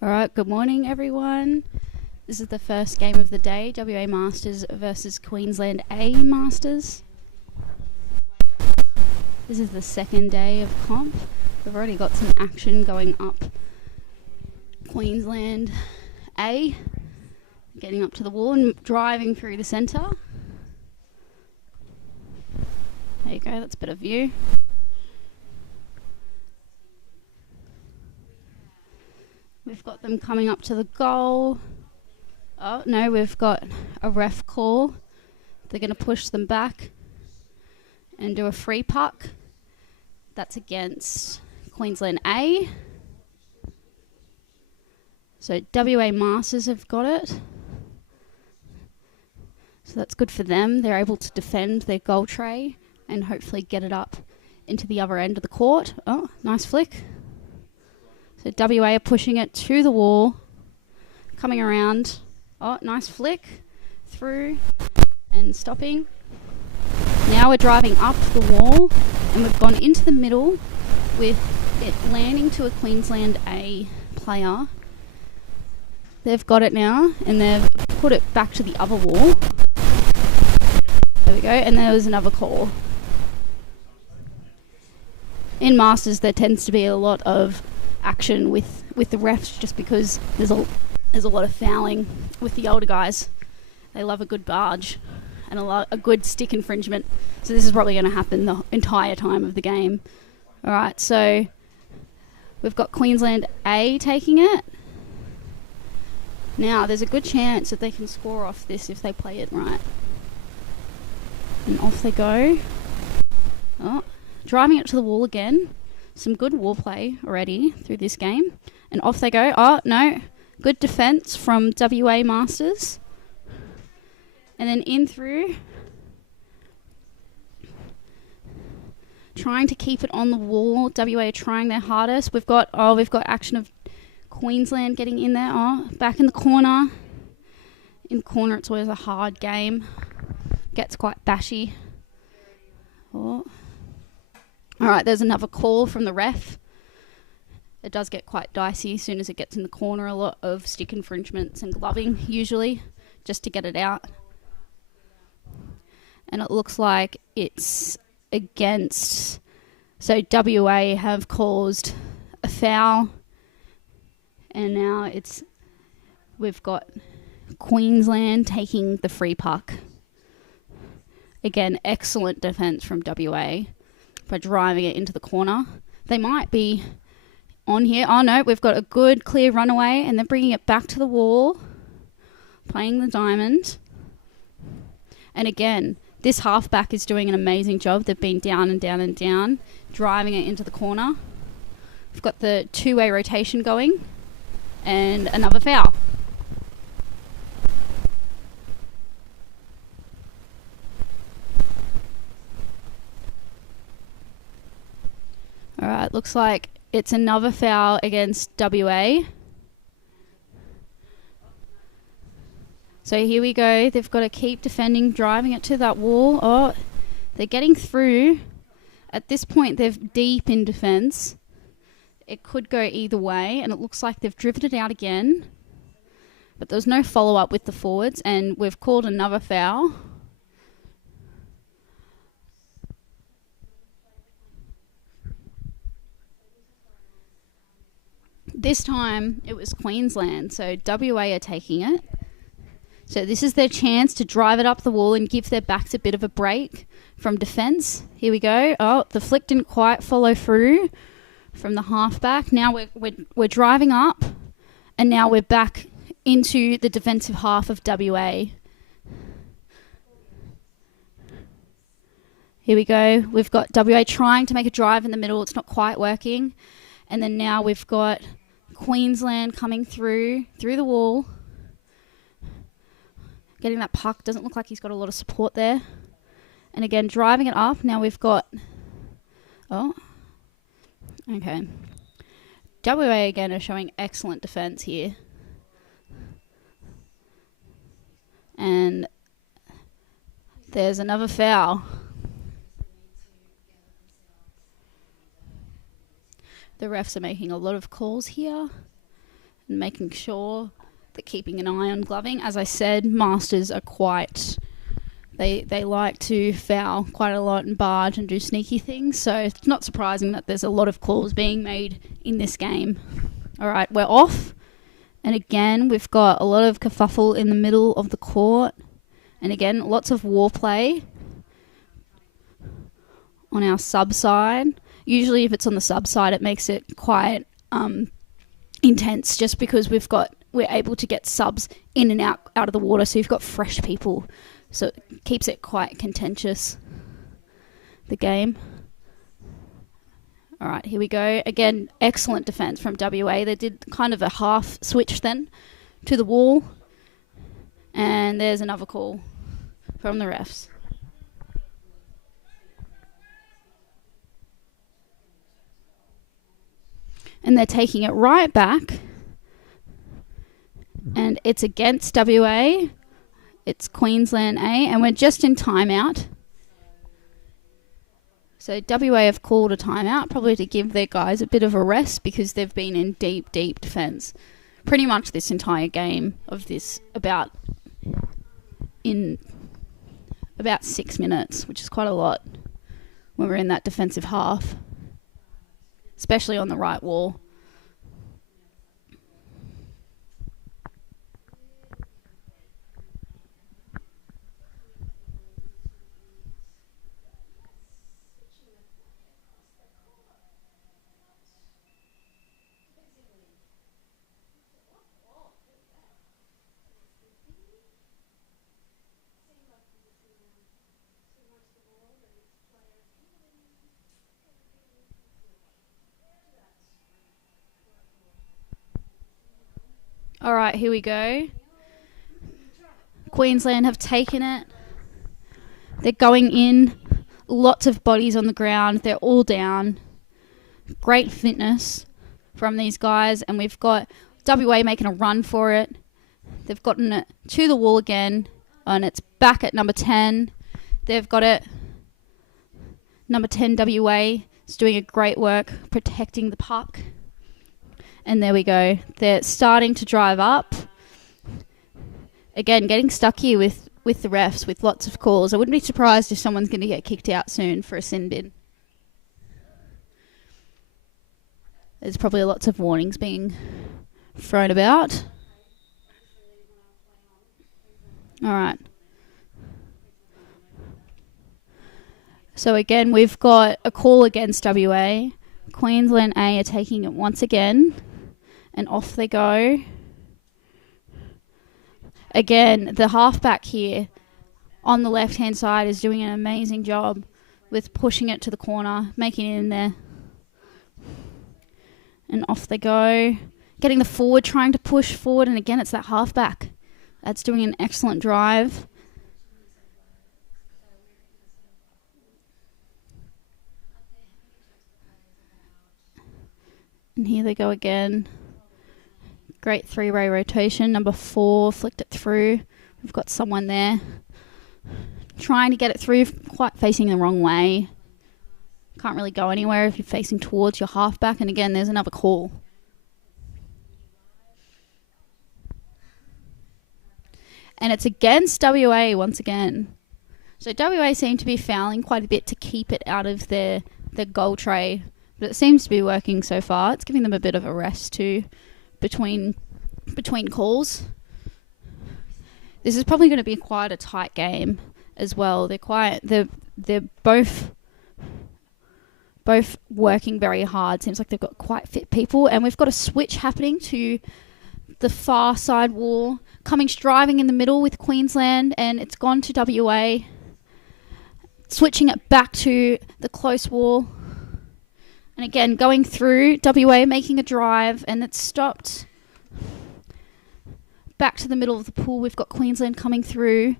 All right, good morning, everyone. This is the first game of the day, WA Masters versus Queensland A Masters. This is the second day of comp. We've already got some action going up Queensland A, getting up to the wall and driving through the centre. There you go, that's a bit of view. We've got them coming up to the goal. Oh, no, we've got a ref call. They're going to push them back and do a free puck. That's against Queensland A. So WA Masters have got it. So that's good for them. They're able to defend their goal tray and hopefully get it up into the other end of the court. Oh, nice flick. So WA are pushing it to the wall, coming around. Oh, nice flick through and stopping. Now we're driving up the wall and we've gone into the middle with it landing to a Queensland A player. They've got it now and they've put it back to the other wall. There we go, and there was another call. In Masters there tends to be a lot of action with the refs just because there's a lot of fouling with the older guys. They love a good barge and a good stick infringement. So this is probably going to happen the entire time of the game. All right, so we've got Queensland A taking it. Now there's a good chance that they can score off this if they play it right. And off they go. Oh, driving it to the wall again. Some good wall play already through this game. And off they go. Oh, no. Good defence from WA Masters. And then in through. Trying to keep it on the wall. WA are trying their hardest. We've got action of Queensland getting in there. Oh, back in the corner. In the corner, it's always a hard game. Gets quite bashy. Oh. All right, there's another call from the ref. It does get quite dicey as soon as it gets in the corner. A lot of stick infringements and gloving, usually, just to get it out. And it looks like it's against... So WA have caused a foul. And now we've got Queensland taking the free puck. Again, excellent defence from WA. By driving it into the corner. They might be on here. Oh no, we've got a good clear runaway and they're bringing it back to the wall. Playing the diamond. And again, this halfback is doing an amazing job. They've been down and down and down. Driving it into the corner. We've got the two-way rotation going. And another foul. Alright, looks like it's another foul against WA. So here we go. They've got to keep defending, driving it to that wall. Oh, they're getting through. At this point, they're deep in defence. It could go either way, and it looks like they've driven it out again. But there's no follow-up with the forwards, and we've called another foul. This time it was Queensland, so WA are taking it. So this is their chance to drive it up the wall and give their backs a bit of a break from defence. Here we go. Oh, the flick didn't quite follow through from the halfback. Now we're driving up, and now we're back into the defensive half of WA. Here we go. We've got WA trying to make a drive in the middle. It's not quite working. And then now we've got Queensland coming through the wall. Getting that puck. Doesn't look like he's got a lot of support there. And again, driving it up. Now we've got... Oh. Okay. WA again are showing excellent defence here. And there's another foul. The ref refs are making a lot of calls here and making sure that keeping an eye on gloving. As I said, masters are quite... They like to foul quite a lot and barge and do sneaky things, so it's not surprising that there's a lot of calls being made in this game. All right, we're off. And again, we've got a lot of kerfuffle in the middle of the court. And again, lots of war play on our sub side. Usually if it's on the sub side, it makes it quite intense, just because we're able to get subs in and out of the water, so you've got fresh people. So it keeps it quite contentious, the game. All right, here we go. Again, excellent defense from WA. They did kind of a half switch then to the wall. And there's another call from the refs. And they're taking it right back. And it's against WA. It's Queensland A, and we're just in timeout. So WA have called a timeout, probably to give their guys a bit of a rest, because they've been in deep, deep defence pretty much this entire game of this, about 6 minutes, which is quite a lot when we're in that defensive half, especially on the right wall. All right, here we go. Queensland have taken it. They're going in. Lots of bodies on the ground. They're all down. Great fitness from these guys. And we've got WA making a run for it. They've gotten it to the wall again. And it's back at number 10. They've got it. Number 10 WA is doing a great work protecting the puck. And there we go. They're starting to drive up. Again, getting stuck here with the refs, with lots of calls. I wouldn't be surprised if someone's going to get kicked out soon for a sin bin. There's probably lots of warnings being thrown about. All right. So again, we've got a call against WA. Queensland A are taking it once again. And off they go. Again, the halfback here on the left-hand side is doing an amazing job with pushing it to the corner, making it in there. And off they go. Getting the forward, trying to push forward. And again, it's that halfback that's doing an excellent drive. And here they go again. Great three-way rotation. Number 4 flicked it through. We've got someone there trying to get it through, quite facing the wrong way. Can't really go anywhere if you're facing towards your halfback. And again, there's another call. And it's against WA once again. So WA seem to be fouling quite a bit to keep it out of their goal tray. But it seems to be working so far. It's giving them a bit of a rest too between calls. This is probably going to be quite a tight game as well. They're both working very hard. Seems like they've got quite fit people, and we've got a switch happening to the far side wall, coming driving in the middle with Queensland, and it's gone to WA, switching it back to the close wall. And again, going through, WA making a drive, and it's stopped. Back to the middle of the pool, we've got Queensland coming through.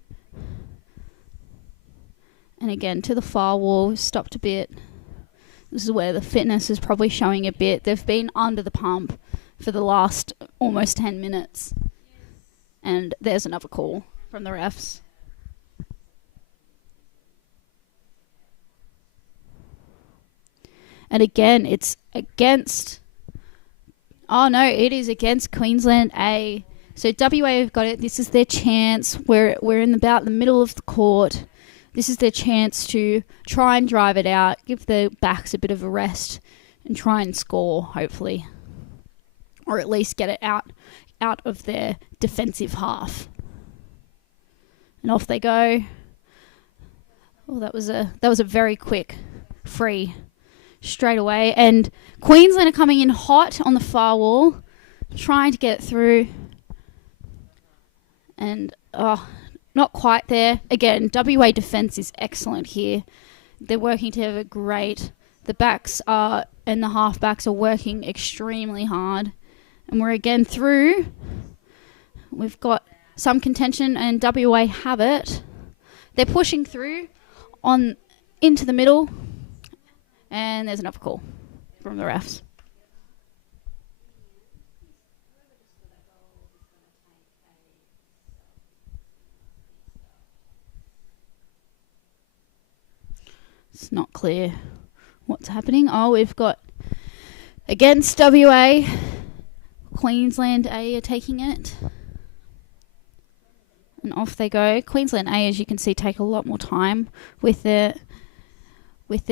And again, to the far wall, stopped a bit. This is where the fitness is probably showing a bit. They've been under the pump for the last almost 10 minutes. And there's another call from the refs. And again, it's against Oh no, it is against Queensland A. So WA have got it. This is their chance. We're in about the middle of the court. This is their chance to try and drive it out, give the backs a bit of a rest, and try and score, hopefully. Or at least get it out of their defensive half. And off they go. Oh, that was a very quick free straight away. And Queensland are coming in hot on the far wall, trying to get through. And not quite there. Again, WA defence is excellent here. They're working together great. The backs and the half-backs are working extremely hard. And we're again through. We've got some contention, and WA have it. They're pushing through into the middle. And there's another call from the refs. It's not clear what's happening. Oh, we've got against WA, Queensland A are taking it. And off they go. Queensland A, as you can see, take a lot more time with their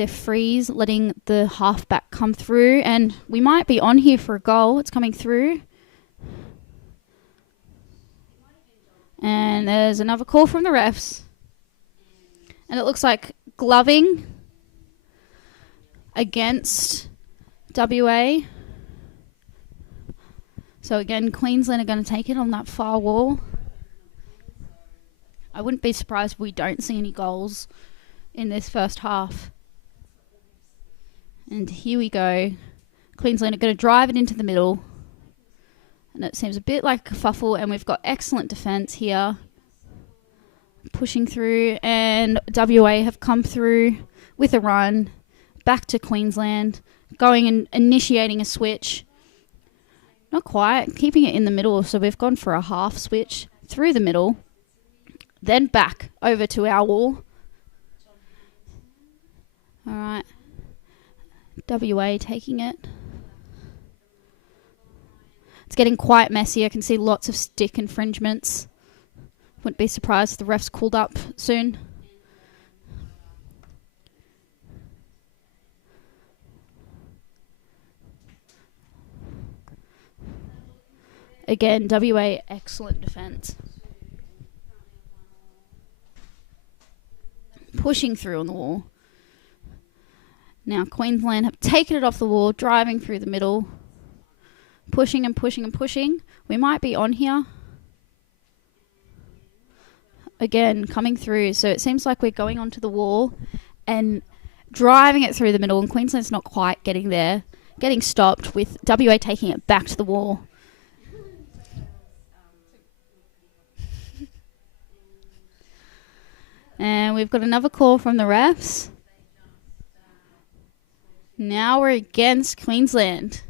freeze, letting the halfback come through. And we might be on here for a goal. It's coming through. And there's another call from the refs. And it looks like gloving against WA. So again, Queensland are going to take it on that far wall. I wouldn't be surprised if we don't see any goals in this first half. And here we go. Queensland are going to drive it into the middle. And it seems a bit like a kerfuffle, and we've got excellent defence here. Pushing through, and WA have come through with a run back to Queensland, going and initiating a switch. Not quite, keeping it in the middle, so we've gone for a half switch through the middle, then back over to our wall. Alright, WA taking it. It's getting quite messy. I can see lots of stick infringements. Wouldn't be surprised if the refs called up soon. Again, WA, excellent defence. Pushing through on the wall. Now Queensland have taken it off the wall, driving through the middle. Pushing and pushing and pushing. We might be on here. Again, coming through. So it seems like we're going onto the wall and driving it through the middle, and Queensland's not quite getting there. Getting stopped with WA taking it back to the wall. And we've got another call from the refs. Now we're against Queensland.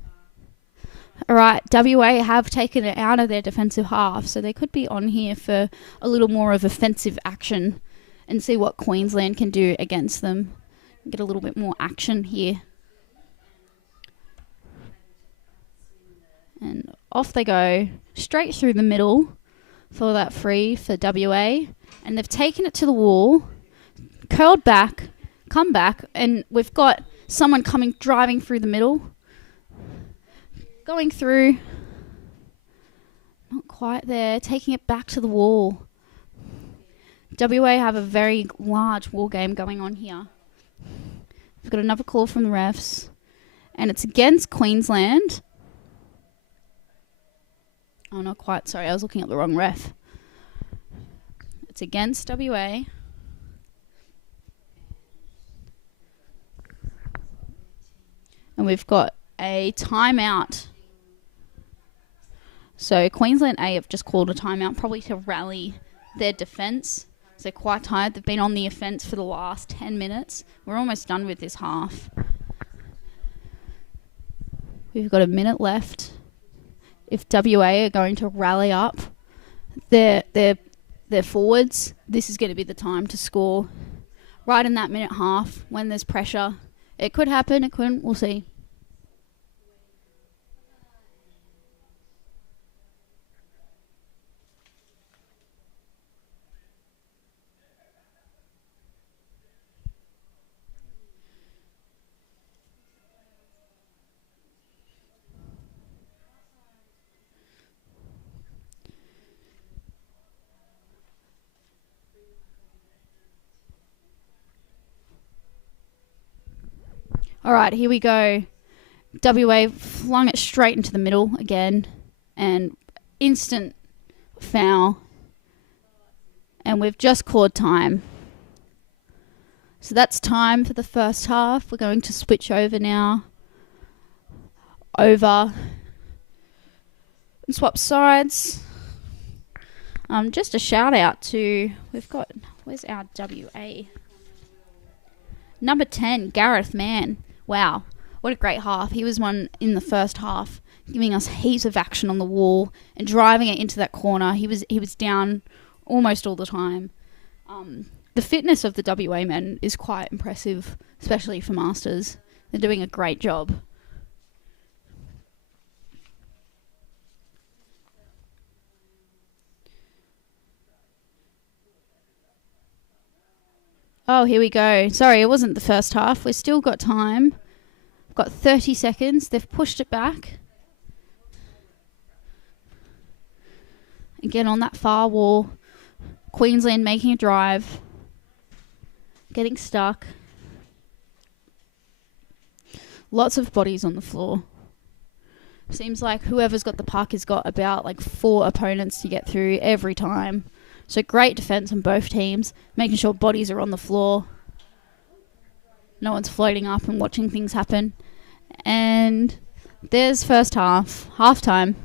Alright, WA have taken it out of their defensive half, so they could be on here for a little more of offensive action and see what Queensland can do against them. Get a little bit more action here. And off they go, straight through the middle for that free for WA. And they've taken it to the wall, curled back, come back, and we've got someone driving through the middle. Going through, not quite there, taking it back to the wall. WA have a very large wall game going on here. We've got another call from the refs, and it's against Queensland. Oh, not quite, sorry, I was looking at the wrong ref. It's against WA. And we've got a timeout. So Queensland A have just called a timeout, probably to rally their defence. So they're quite tired. They've been on the offence for the last 10 minutes. We're almost done with this half. We've got a minute left. If WA are going to rally up their forwards, this is going to be the time to score. Right in that minute half, when there's pressure. It could happen, it couldn't, we'll see. All right, here we go. WA flung it straight into the middle again, and instant foul. And we've just called time. So that's time for the first half. We're going to switch over now. Over. And swap sides. Just a shout out to, where's our WA? Number 10, Gareth Mann. Wow, what a great half. He was one in the first half, giving us heaps of action on the wall and driving it into that corner. He was down almost all the time. The fitness of the WA men is quite impressive, especially for Masters. They're doing a great job. Oh, here we go. Sorry, it wasn't the first half. We've still got time. We've got 30 seconds. They've pushed it back. Again, on that far wall. Queensland making a drive. Getting stuck. Lots of bodies on the floor. Seems like whoever's got the puck has got about like 4 opponents to get through every time. So great defense on both teams, making sure bodies are on the floor. No one's floating up and watching things happen. And there's first half, halftime.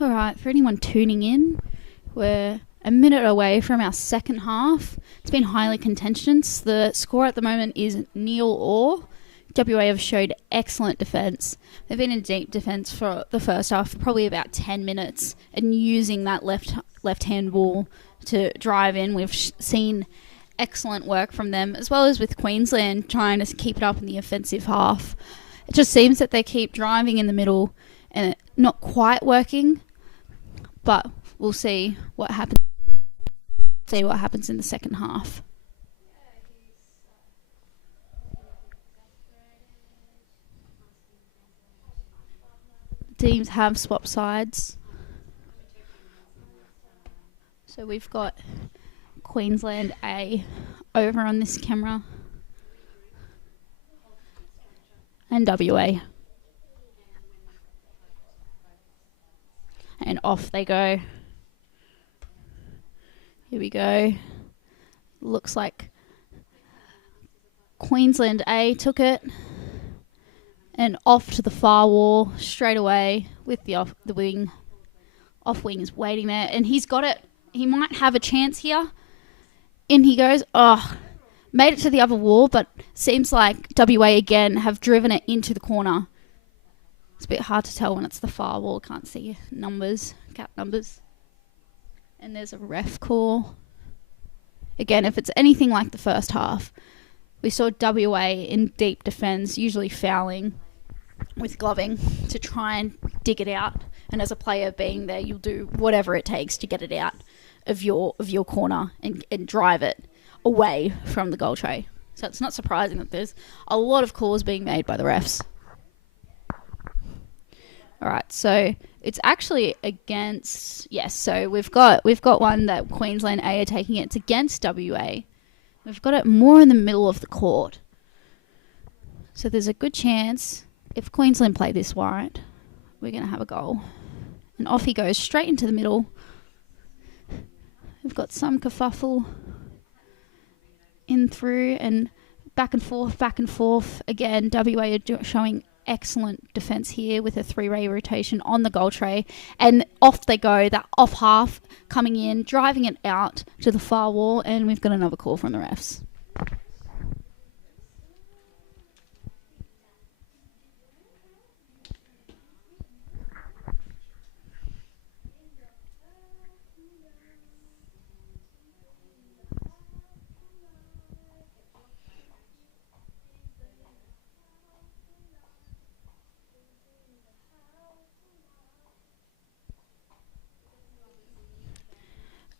All right, for anyone tuning in, we're a minute away from our second half. It's been highly contentious. The score at the moment is 0-0. WA have showed excellent defence. They've been in deep defence for the first half, probably about 10 minutes, and using that left-hand wall to drive in. We've seen excellent work from them, as well as with Queensland trying to keep it up in the offensive half. It just seems that they keep driving in the middle and not quite working, but we'll see what happens. See what happens in the second half. Teams have swapped sides. So we've got Queensland A over on this camera and WA. And off they go. Here we go. Looks like Queensland A took it. And off to the far wall straight away with the off wing is waiting there. And he's got it. He might have a chance here. In he goes. Oh, made it to the other wall, but seems like WA again have driven it into the corner. It's a bit hard to tell when it's the far wall. Can't see numbers, cap numbers. And there's a ref call. Again, if it's anything like the first half, we saw WA in deep defence, usually fouling with gloving to try and dig it out. And as a player being there, you'll do whatever it takes to get it out of your corner and drive it away from the goal tray. So it's not surprising that there's a lot of calls being made by the refs. All right, so it's actually against, yes, so we've got one that Queensland A are taking it. It's against WA. We've got it more in the middle of the court. So there's a good chance if Queensland play this right, we're going to have a goal. And off he goes straight into the middle. We've got some kerfuffle in through and back and forth. Again, WA are showing excellent defence here with a three-way rotation on the goal tray. And off they go, that off half coming in, driving it out to the far wall. And we've got another call from the refs.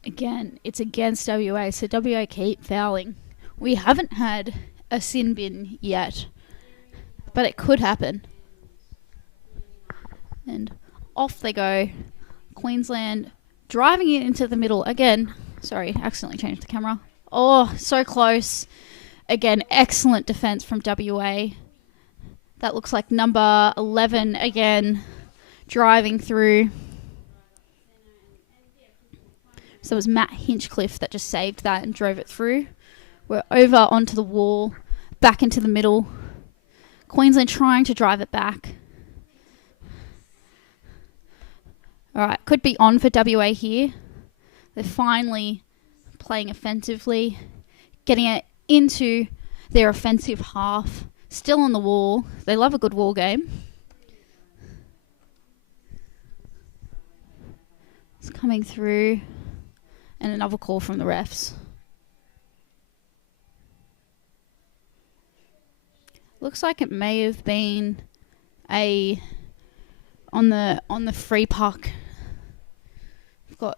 Again, it's against WA, so WA keep fouling. We haven't had a sin bin yet, but it could happen. And off they go. Queensland driving it into the middle. Again, sorry, accidentally changed the camera. Oh, so close. Again, excellent defence from WA. That looks like number 11 again, driving through. So it was Matt Hinchcliffe that just saved that and drove it through. We're over onto the wall, back into the middle. Queensland trying to drive it back. All right, could be on for WA here. They're finally playing offensively, getting it into their offensive half. Still on the wall. They love a good wall game. It's coming through. And another call from the refs. Looks like it may have been on the free puck. We've got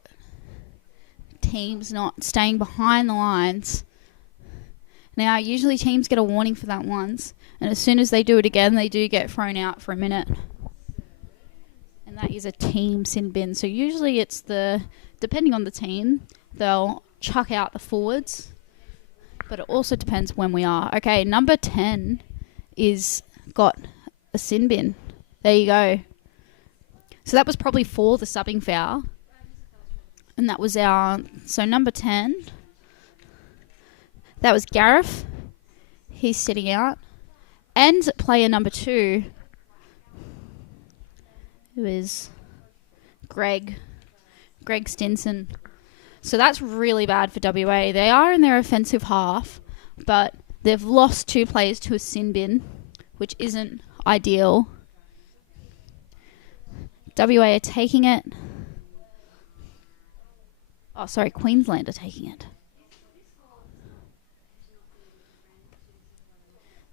teams not staying behind the lines. Now, usually teams get a warning for that once, and as soon as they do it again, they do get thrown out for a minute. And that is a team sin bin. So usually it's depending on the team, they'll chuck out the forwards, but it also depends when we are. Okay, number 10 is got a sin bin. There you go. So that was probably for the subbing foul. And that was so number 10, that was Gareth. He's sitting out. And player number 2, who is Greg Stinson. So that's really bad for WA. They are in their offensive half, but they've lost 2 players to a sin bin, which isn't ideal. WA are taking it. Oh, sorry, Queensland are taking it.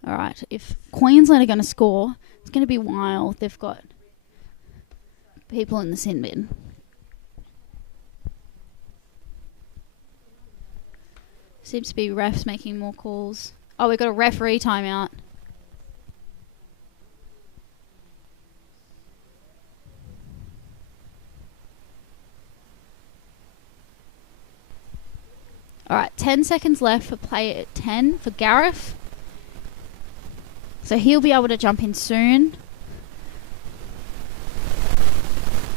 All right, if Queensland are going to score, it's going to be wild. They've got people in the sin bin. Seems to be refs making more calls. Oh, we've got a referee timeout. All right, 10 seconds left for play at 10 for Gareth. So he'll be able to jump in soon.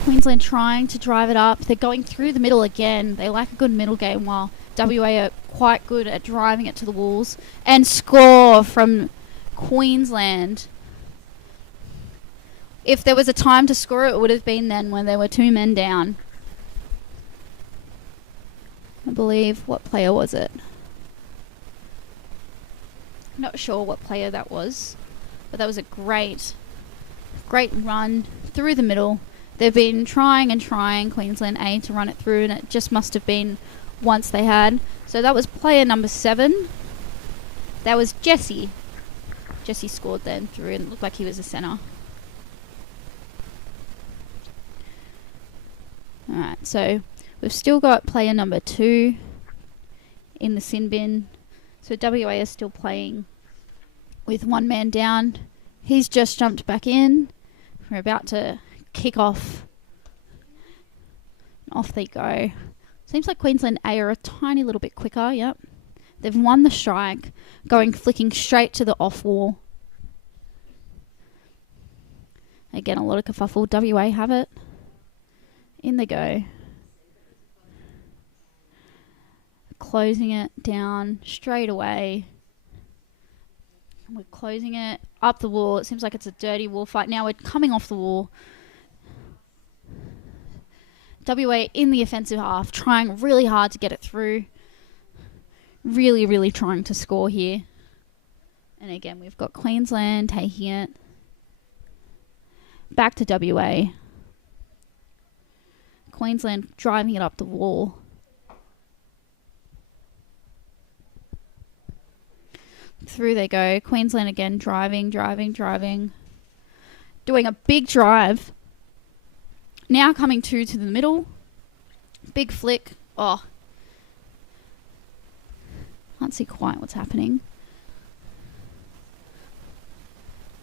Queensland trying to drive it up. They're going through the middle again. They like a good middle game, while WA are quite good at driving it to the walls. And score from Queensland. If there was a time to score, it would have been then when there were 2 men down. I believe, what player was it? Not sure what player that was, but that was a great Great run through the middle. They've been trying and trying, Queensland A, to run it through, and it just must have been once they had. So that was player number 7. That was Jesse. Jesse scored then through and looked like he was a centre. Alright, so we've still got player number 2 in the sin bin. So WA is still playing with one man down. He's just jumped back in. We're about to kick off. Off they go. Seems like Queensland A are a tiny little bit quicker, yep. They've won the strike, flicking straight to the off wall. Again, a lot of kerfuffle. WA have it. In they go. Closing it down straight away. We're closing it up the wall. It seems like it's a dirty wall fight. Now we're coming off the wall. WA in the offensive half, trying really hard to get it through. Really, really trying to score here. And again, we've got Queensland taking it. Back to WA. Queensland driving it up the wall. Through they go. Queensland again driving. Doing a big drive. Now coming to the middle. Big flick. Oh. Can't see quite what's happening.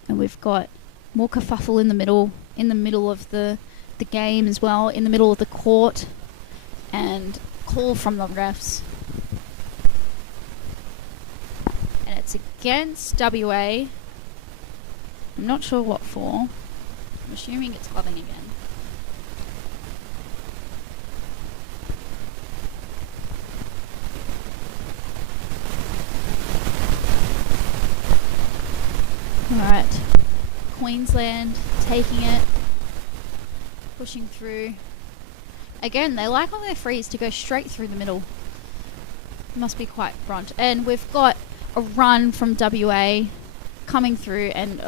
And we've got more kerfuffle in the middle of the game as well, in the middle of the court. And call from the refs. And it's against WA. I'm not sure what for. I'm assuming it's clubbing again. Alright, Queensland taking it, pushing through. Again, they like on their frees to go straight through the middle. Must be quite front. And we've got a run from WA coming through, and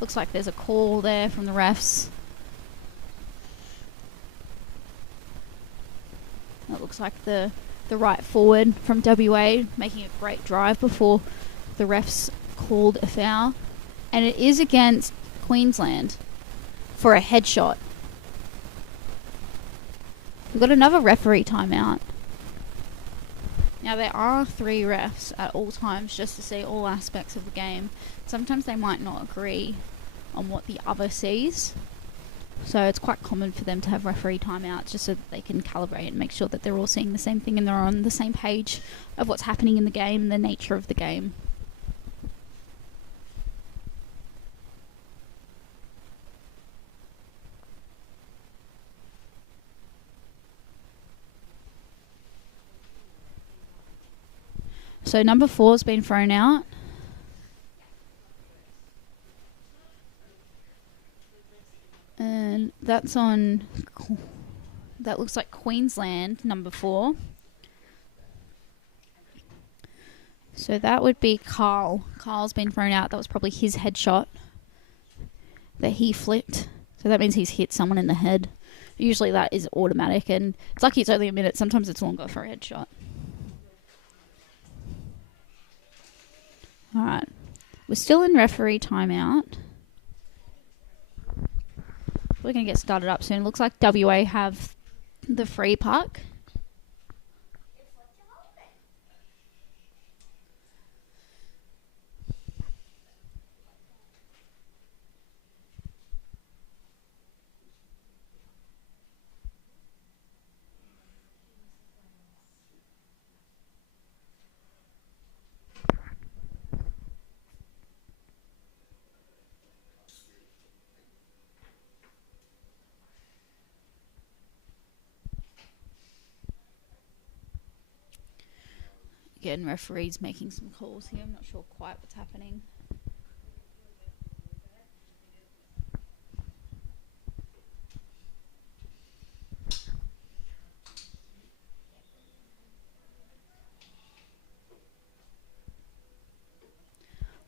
looks like there's a call there from the refs. That looks like the right forward from WA making a great drive before the refs called a foul, and it is against Queensland for a headshot. We've got another referee timeout. Now there are 3 refs at all times just to see all aspects of the game. Sometimes they might not agree on what the other sees, so it's quite common for them to have referee timeouts just so that they can calibrate and make sure that they're all seeing the same thing and they're on the same page of what's happening in the game and the nature of the game. So number 4's been thrown out. And that's on... That looks like Queensland, number 4. So that would be Carl. Carl's been thrown out. That was probably his headshot that he flicked. So that means he's hit someone in the head. Usually that is automatic, and it's lucky it's only a minute. Sometimes it's longer for a headshot. Alright, we're still in referee timeout. We're going to get started up soon. Looks like WA have the free puck. Again, referees making some calls here. I'm not sure quite what's happening.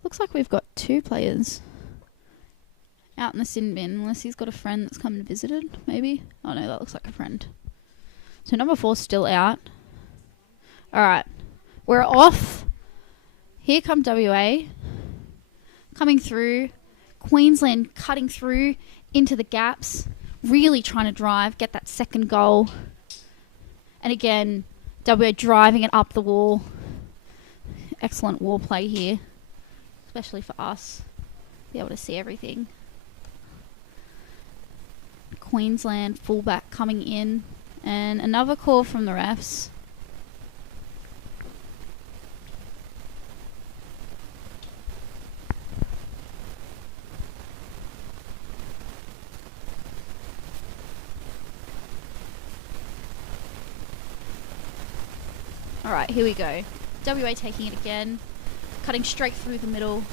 Looks like we've got 2 players out in the sin bin, unless he's got a friend that's come and visited, maybe. Oh no, that looks like a friend. So number 4's still out. Alright, we're off. Here come WA. Coming through. Queensland cutting through into the gaps. Really trying to drive, get that second goal. And again, WA driving it up the wall. Excellent wall play here. Especially for us. Be able to see everything. Queensland fullback coming in. And another call from the refs. Alright, here we go. WA taking it again. Cutting straight through the middle.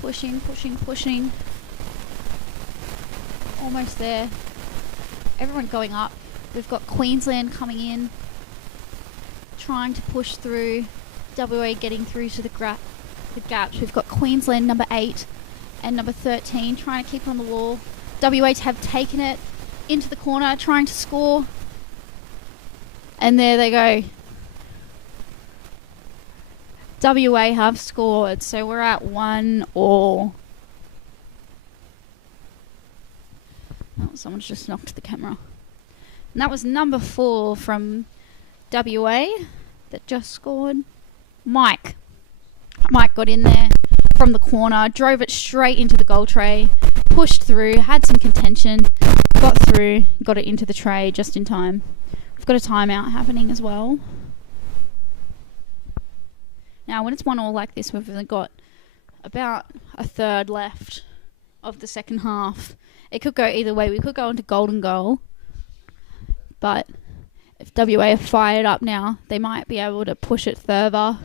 Pushing, pushing, pushing. Almost there. Everyone going up. We've got Queensland coming in. Trying to push through. WA getting through to the gaps. We've got Queensland number 8 and number 13 trying to keep on the wall. WA have taken it into the corner, trying to score. And there they go. WA have scored, so we're at 1-1. Oh, someone's just knocked the camera. And that was number 4 from WA that just scored. Mike got in there from the corner, drove it straight into the goal tray, pushed through, had some contention, got through, got it into the tray just in time. We've got a timeout happening as well. Now, when it's 1-1 like this, we've only got about a third left of the second half. It could go either way. We could go into golden goal, but if WA are fired up now, they might be able to push it further,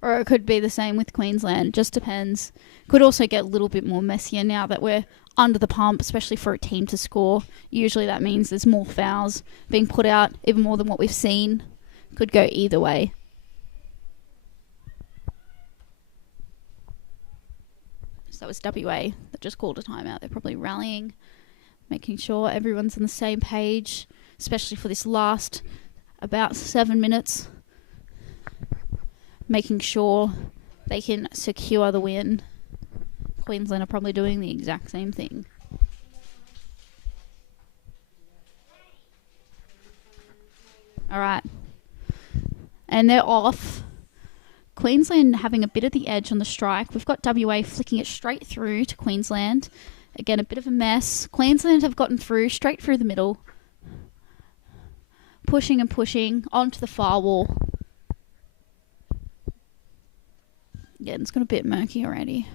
or it could be the same with Queensland. Just depends. Could also get a little bit more messier now that we're under the pump, especially for a team to score. Usually that means there's more fouls being put out, even more than what we've seen. Could go either way. So that was WA that just called a timeout. They're probably rallying, making sure everyone's on the same page, especially for this last about 7 minutes. Making sure they can secure the win. Queensland are probably doing the exact same thing. Alright. And they're off. Queensland having a bit of the edge on the strike. We've got WA flicking it straight through to Queensland. Again, a bit of a mess. Queensland have gotten through, straight through the middle. Pushing and pushing onto the far wall. Again, it's got a bit murky already.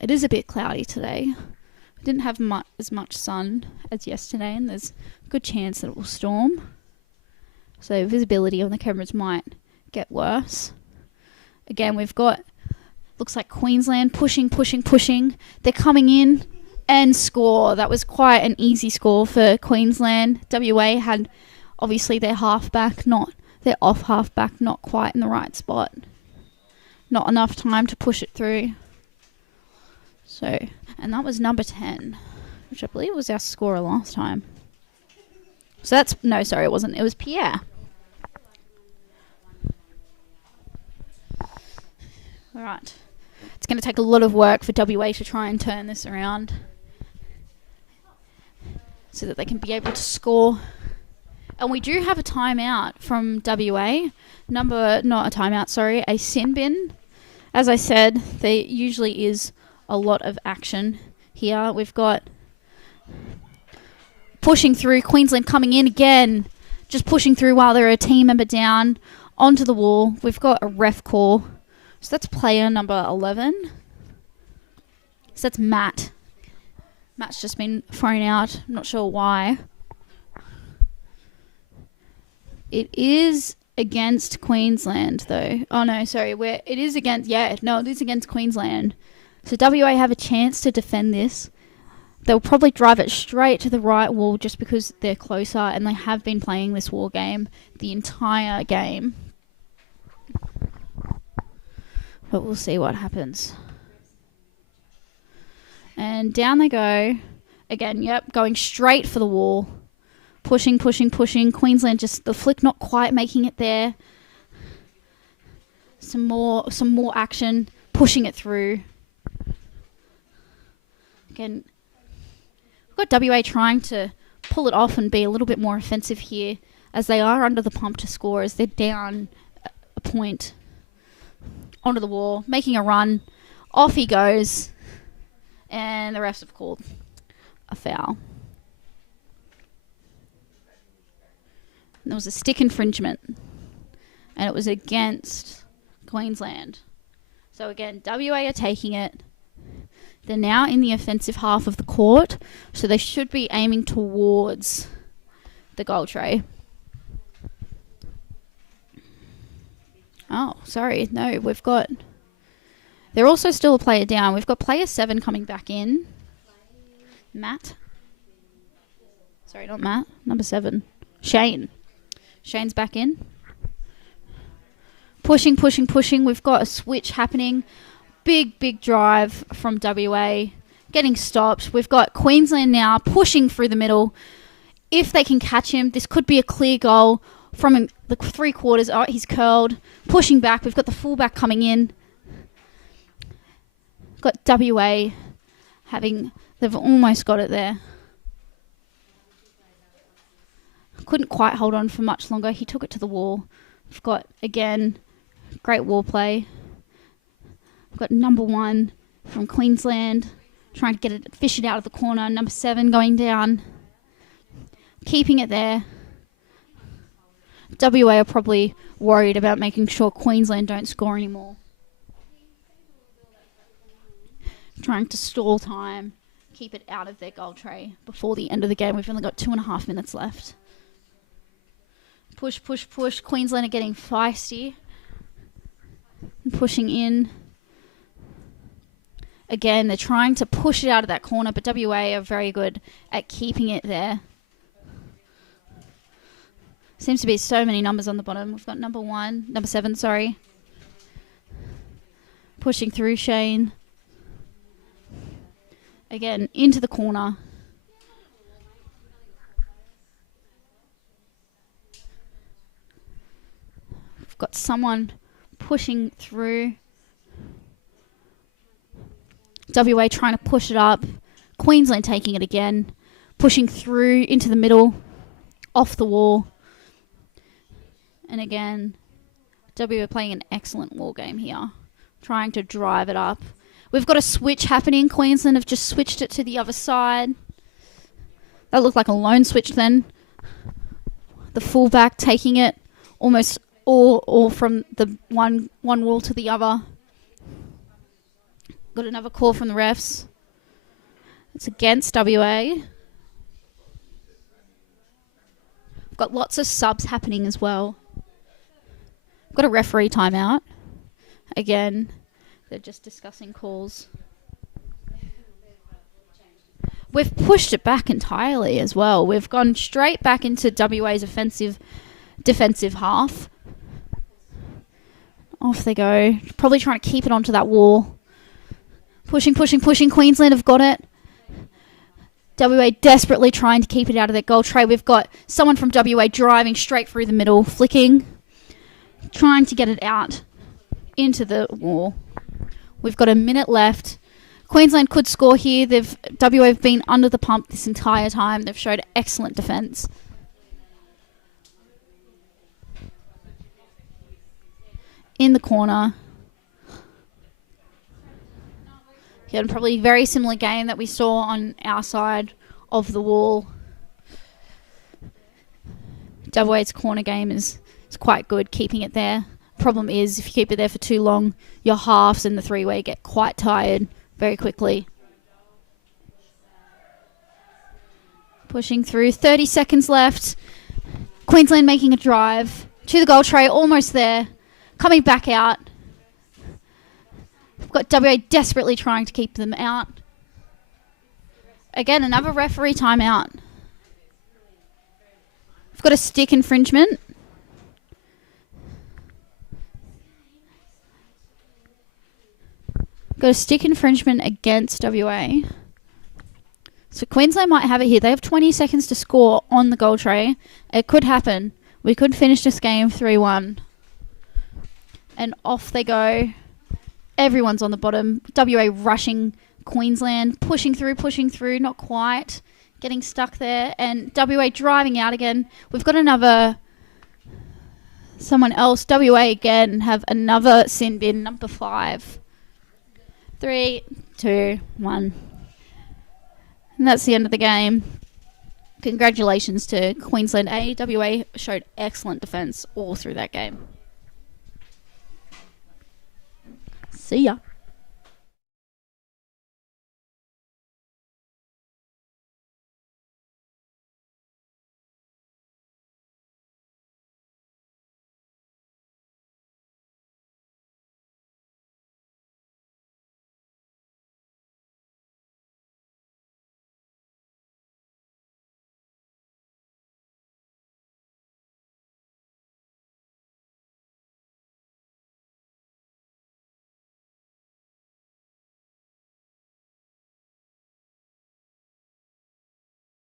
It is a bit cloudy today. We didn't have as much sun as yesterday, and there's a good chance that it will storm. So visibility on the cameras might get worse. Again, we've got, looks like Queensland pushing, pushing, pushing. They're coming in and score. That was quite an easy score for Queensland. WA had obviously their halfback, their off halfback, not quite in the right spot. Not enough time to push it through. So, and that was number 10, which I believe was our scorer last time. So that's, no, sorry, it wasn't. It was Pierre. All right. It's going to take a lot of work for WA to try and turn this around so that they can be able to score. And we do have a timeout from WA. A sin bin. As I said, there usually is a lot of action here. We've got pushing through, Queensland coming in again, just pushing through while they're a team member down onto the wall. We've got a ref call. So that's player number 11. So that's Matt. Matt's just been thrown out. I'm not sure why. It is against Queensland, though. Oh, no, sorry. It is against Queensland. So WA have a chance to defend this. They'll probably drive it straight to the right wall just because they're closer, and they have been playing this war game the entire game. But we'll see what happens. And down they go. Again, yep, going straight for the wall. Pushing. Queensland just the flick not quite making it there. Some more action, pushing it through. Again, we've got WA trying to pull it off and be a little bit more offensive here, as they are under the pump to score, as they're down a point. Onto the wall, making a run. Off he goes. And the refs have called a foul. And there was a stick infringement. And it was against Queensland. So again, WA are taking it. They're now in the offensive half of the court, so they should be aiming towards the goal tray. Oh, sorry. No, we've got... They're also still a player down. We've got player 7 coming back in. Matt. Sorry, not Matt. Number 7. Shane. Shane's back in. Pushing. We've got a switch happening. Big drive from WA. Getting stopped. We've got Queensland now pushing through the middle. If they can catch him, this could be a clear goal from the 3/4. Oh, he's curled. Pushing back. We've got the fullback coming in. Got WA they've almost got it there. Couldn't quite hold on for much longer. He took it to the wall. We've got, again, great wall play. We've got number 1 from Queensland trying to fish it out of the corner. Number 7 going down. Keeping it there. WA are probably worried about making sure Queensland don't score anymore. Trying to stall time, keep it out of their goal tray before the end of the game. We've only got 2.5 minutes left. Push. Queensland are getting feisty. Pushing in. Again, they're trying to push it out of that corner, but WA are very good at keeping it there. Seems to be so many numbers on the bottom. We've got number 7, sorry. Pushing through Shane. Again, into the corner. We've got someone pushing through. WA trying to push it up. Queensland taking it again. Pushing through into the middle. Off the wall. And again, WA playing an excellent wall game here. Trying to drive it up. We've got a switch happening. Queensland have just switched it to the other side. That looked like a lone switch then. The fullback taking it almost all from the one wall to the other. Got another call from the refs. It's against WA. We've got lots of subs happening as well. We've got a referee timeout. Again, they're just discussing calls. We've pushed it back entirely as well. We've gone straight back into WA's defensive half. Off they go. Probably trying to keep it onto that wall. Pushing. Queensland have got it. WA desperately trying to keep it out of their goal tray. We've got someone from WA driving straight through the middle, flicking, trying to get it out into the wall. We've got a minute left. Queensland could score here. WA have been under the pump this entire time. They've showed excellent defence. In the corner. Yeah, probably a very similar game that we saw on our side of the wall. WA's corner game is quite good, keeping it there. Problem is, if you keep it there for too long, your halves and the three-way get quite tired very quickly. Pushing through. 30 seconds left. Queensland making a drive to the goal tray. Almost there. Coming back out. We've got WA desperately trying to keep them out. Again, another referee timeout. We've got a stick infringement. Got a stick infringement against WA. So Queensland might have it here. They have 20 seconds to score on the goal tray. It could happen. We could finish this game 3-1. And off they go. Everyone's on the bottom. WA rushing Queensland. Pushing through. Not quite. Getting stuck there. And WA driving out again. We've got another... Someone else. WA again have another sin bin. Number 5. 3, 2, 1. And that's the end of the game. Congratulations to Queensland A. WA showed excellent defence all through that game. See ya.